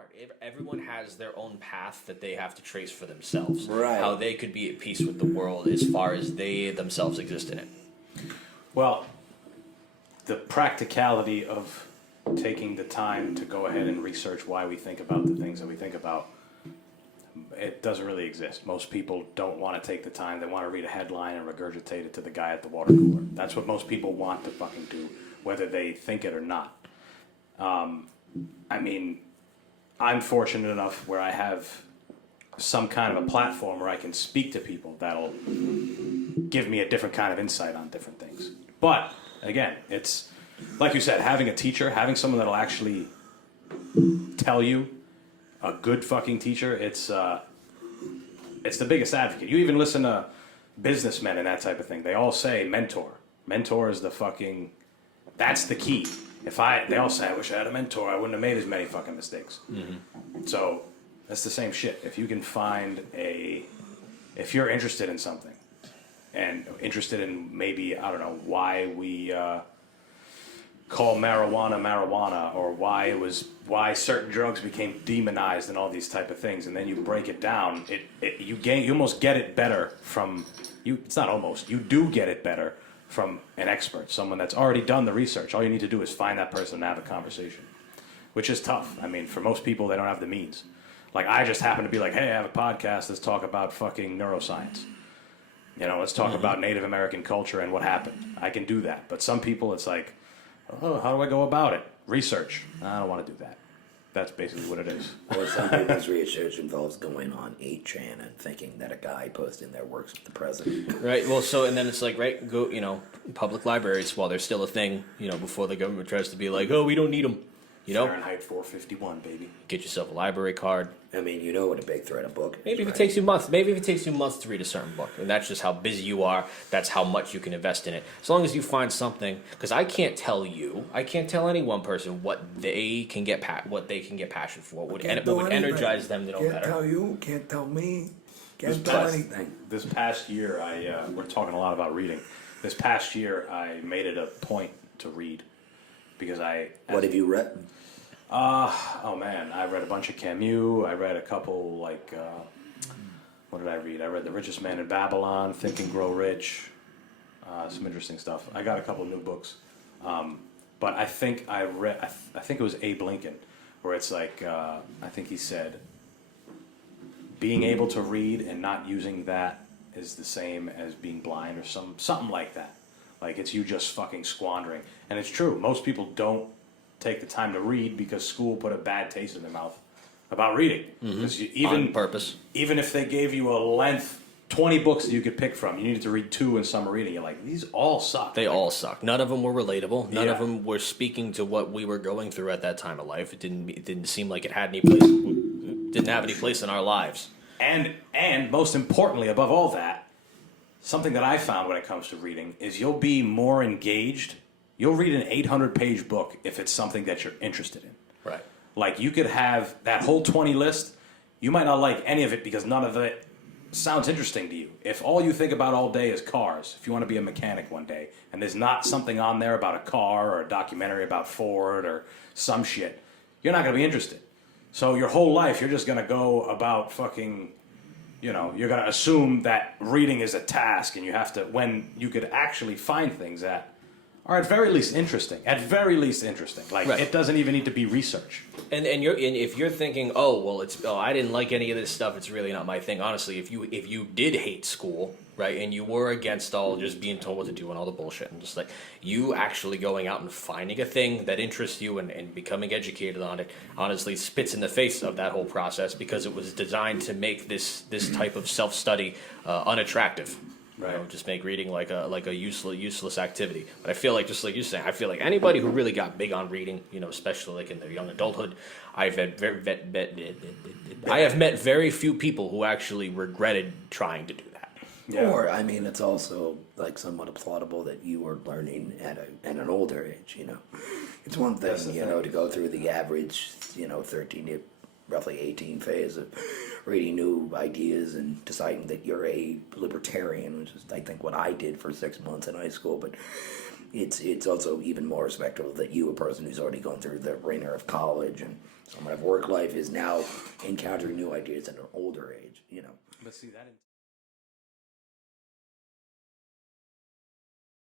hard. Everyone has their own path that they have to trace for themselves. Right. How they could be at peace with the world as far as they themselves exist in it. Well, the practicality of taking the time to go ahead and research why we think about the things that we think about, it doesn't really exist. Most people don't want to take the time. They want to read a headline and regurgitate it to the guy at the water cooler. That's what most people want to fucking do, whether they think it or not. I mean, I'm fortunate enough where I have some kind of a platform where I can speak to people that'll give me a different kind of insight on different things. But, again, it's, like you said, having a teacher, having someone that'll actually tell you, a good fucking teacher, it's the biggest advocate. You even listen to businessmen and that type of thing. They all say mentor. Mentor is the fucking, that's the key. They all say, I wish I had a mentor, I wouldn't have made as many fucking mistakes. Mm-hmm. So, that's the same shit. If you can find if you're interested in something, and interested in maybe, I don't know, why we call marijuana, or why certain drugs became demonized and all these type of things, and then you break it down, you almost get it better from, it's not almost, you do get it better from an expert, someone that's already done the research. All you need to do is find that person and have a conversation, which is tough. I mean, for most people, they don't have the means. Like, I just happen to be like, hey, I have a podcast, let's talk about fucking neuroscience. Let's talk about Native American culture and what happened. I can do that. But some people, it's like, oh, how do I go about it? Research. I don't want to do that. That's basically what it is. Or some people's research involves going on 8chan and thinking that a guy posting there works with the president. Right. Well, and then it's like, right, go, public libraries, while they're still a thing, before the government tries to be like, oh, we don't need them. Fahrenheit 451, baby. Get yourself a library card. I mean, what a big threat a book is. Maybe if it takes you months. Maybe if it takes you months to read a certain book, and that's just how busy you are. That's how much you can invest in it. As long as you find something, because I can't tell any one person what they can get passion for. What would energize them to know better. Can't tell you. Can't tell me. Can't tell anything. This past year, we're talking a lot about reading. This past year, I made it a point to read because What have you read? Oh man, I read a bunch of Camus. I read a couple, what did I read? I read The Richest Man in Babylon, Think and Grow Rich, some interesting stuff. I got a couple new books. But I think I think it was Abe Lincoln, where it's like, I think he said, being able to read and not using that is the same as being blind, or something like that. Like, it's you just fucking squandering. And it's true, most people don't take the time to read because school put a bad taste in their mouth about reading. On purpose. Even if they gave you a length, 20 books that you could pick from, you needed to read 2 in summer reading. You're like, these all suck. They all suck. None of them were relatable. None of them were speaking to what we were going through at that time of life. It didn't seem like it had any place. Didn't have any place in our lives. And most importantly, above all that, something that I found when it comes to reading is you'll be more engaged. You'll read an 800-page book if it's something that you're interested in. Right. Like, you could have that whole 20 list. You might not like any of it because none of it sounds interesting to you. If all you think about all day is cars, if you want to be a mechanic one day, and there's not something on there about a car or a documentary about Ford or some shit, you're not going to be interested. So your whole life, you're just going to go about fucking, you're going to assume that reading is a task, and you have to, when you could actually find things that are at very least interesting. Like, right. It doesn't even need to be research. And if you're thinking, I didn't like any of this stuff, it's really not my thing. Honestly, if you did hate school, right, and you were against all just being told what to do and all the bullshit, and just like you actually going out and finding a thing that interests you and becoming educated on it, honestly spits in the face of that whole process, because it was designed to make this type of self-study unattractive. Right. Just make reading like a useless activity. But I feel like, just like you're saying, I feel like anybody who really got big on reading, especially like in their young adulthood, I have met very few people who actually regretted trying to do that. Yeah. Or, I mean, it's also like somewhat applaudable that you were learning at an older age. It's one thing, to go through the average, 13 to roughly 18 phase of reading new ideas and deciding that you're a libertarian, which is, I think, what I did for 6 months in high school. But it's also even more respectable that you, a person who's already gone through the ringer of college and someone of work life, is now encountering new ideas at an older age. But see that.